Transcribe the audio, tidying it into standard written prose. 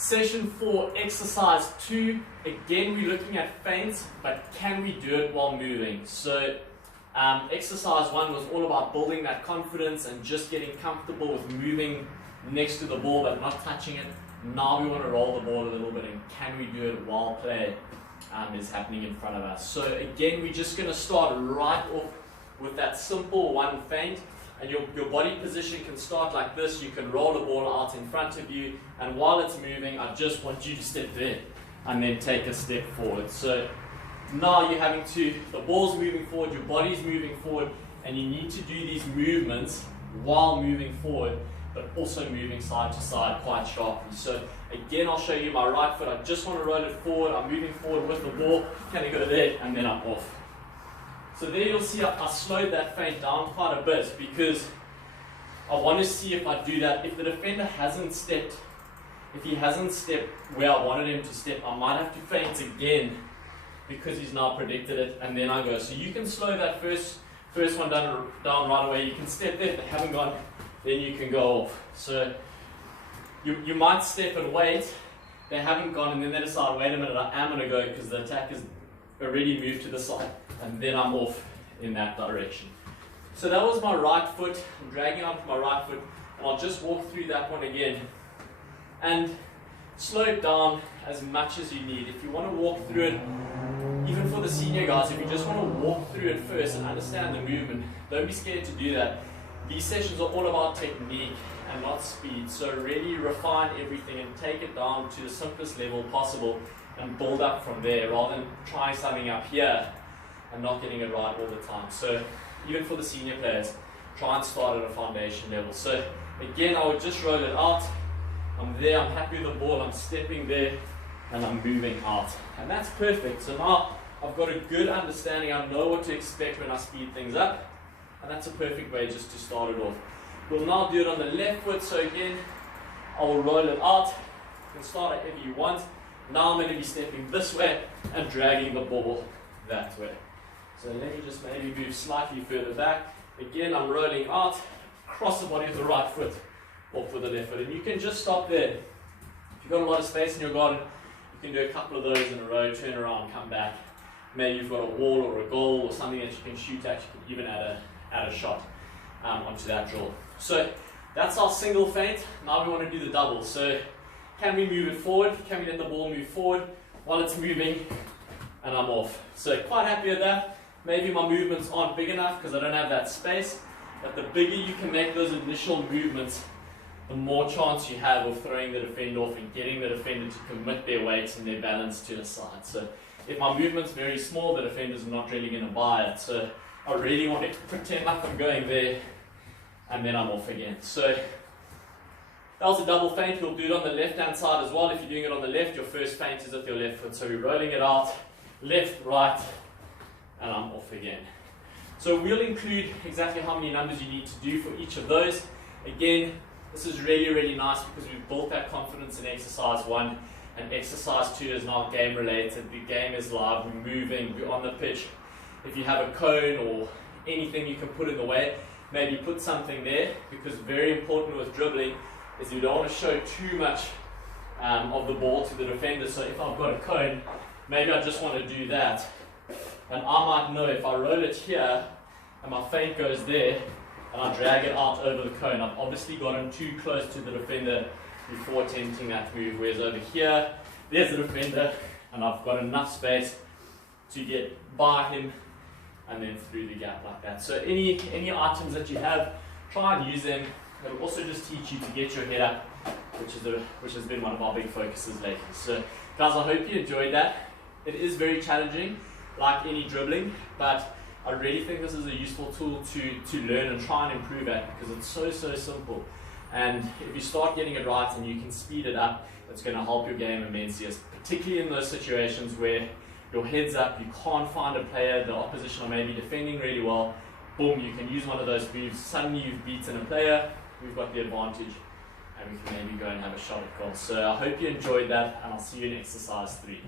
Session 4, exercise 2. Again, we're looking at feints, but can we do it while moving? So exercise 1 was all about building that confidence and just getting comfortable with moving next to the ball but not touching it. Now we want to roll the ball a little bit, and can we do it while play is happening in front of us? So again, we're just going to start right off with that simple one feint. And your body position can start like this. You can roll the ball out in front of you, and while it's moving, I just want you to step there and then take a step forward. So now you're having to, the ball's moving forward, your body's moving forward, and you need to do these movements while moving forward, but also moving side to side quite sharply. So again, I'll show you my right foot. I just want to roll it forward. I'm moving forward with the ball. Can I go there? And then I'm off. So there you'll see I slowed that feint down quite a bit because I want to see if I do that. If the defender hasn't stepped, if he hasn't stepped where I wanted him to step, I might have to feint again because he's now predicted it, and then I go. So you can slow that first one down right away. You can step there. If they haven't gone, then you can go off. So you might step and wait. They haven't gone, and then they decide, wait a minute, I am going to go because the attack has already moved to the side. And then I'm off in that direction. So that was my right foot. I'm dragging onto my right foot, and I'll just walk through that one again. And slow it down as much as you need. If you want to walk through it, even for the senior guys, if you just want to walk through it first and understand the movement, don't be scared to do that. These sessions are all about technique and not speed. So really refine everything and take it down to the simplest level possible and build up from there rather than trying something up here and not getting it right all the time. So even for the senior players, try and start at a foundation level. So again, I would just roll it out. I'm there, I'm happy with the ball, I'm stepping there, and I'm moving out. And that's perfect. So now I've got a good understanding. I know what to expect when I speed things up. And that's a perfect way just to start it off. We'll now do it on the left foot. So again, I will roll it out. You can start however you want. Now I'm going to be stepping this way and dragging the ball that way. So let me just maybe move slightly further back. Again, I'm rolling out, cross the body with the right foot, off with the left foot. And you can just stop there. If you've got a lot of space in your garden, you can do a couple of those in a row, turn around, come back. Maybe you've got a wall or a goal or something that you can shoot at. You can even add a shot onto that drill. So that's our single feint. Now we want to do the double. So can we move it forward? Can we let the ball move forward while it's moving? And I'm off. So quite happy with that. Maybe my movements aren't big enough because I don't have that space, but the bigger you can make those initial movements, the more chance you have of throwing the defender off and getting the defender to commit their weight and their balance to the side. So if my movement's very small, the defender's not really going to buy it. So I really want to pretend like I'm going there, and then I'm off again. So that was a double feint. We'll do it on the left-hand side as well. If you're doing it on the left, your first feint is with your left foot. So we're rolling it out, left, right, and I'm off again. So we'll include exactly how many numbers you need to do for each of those. Again, this is really, really nice because we've built that confidence in exercise 1, and exercise 2 is now game related. The game is live, we're moving, we're on the pitch. If you have a cone or anything you can put in the way, maybe put something there, because very important with dribbling is you don't want to show too much of the ball to the defender. So if I've got a cone, maybe I just want to do that. And I might know if I roll it here and my feint goes there and I drag it out over the cone, I've obviously gotten too close to the defender before attempting that move. Whereas over here, there's the defender and I've got enough space to get by him and then through the gap like that. So any items that you have, try and use them. It'll also just teach you to get your head up, which has been one of our big focuses lately. So guys, I hope you enjoyed that. It is very challenging, like any dribbling, but I really think this is a useful tool to learn and try and improve at, because it's so simple. And if you start getting it right and you can speed it up, it's going to help your game immensely, particularly in those situations where your head's up, you can't find a player, the opposition are maybe defending really well. Boom, you can use one of those moves, suddenly you've beaten a player, we've got the advantage, and we can maybe go and have a shot at goal. So I hope you enjoyed that, and I'll see you in exercise 3.